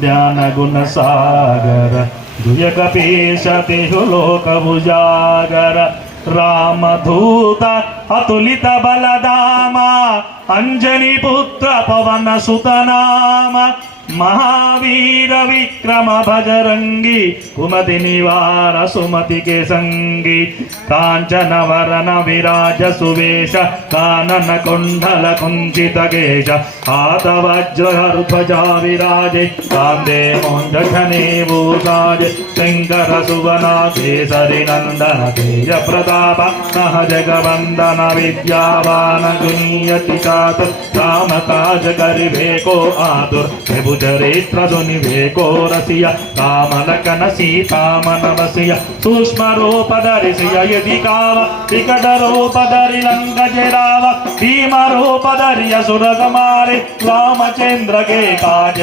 ध्यान गुण सागर दुयकपीश तिहुलोक उजागर रामधूत अतुलित बलदामा अंजनी पुत्र पवन सुतनाम महावीर विक्रम भजरंगी कुमति निवार सुमति के संगी कांचन वरन विराज सुवेश कानन कुंडल कुंचित केश हाथ वज्र ध्वजा विराजे कांदे मोंजखने भूषाज शंकर सुवना केसरी नंदन तेज प्रताप सह जगवंदन विद्यावान गुणीयति चातुर राम काज करिबे को आतुर चरित्र सुनिभे को रसिया कामलकन सीता मन बसिया सूक्ष्म रूप धरिसिया यदि काव विकट रूप धरि लंक जराव भीम रूप धरि असुर समारे रामचंद्र के काज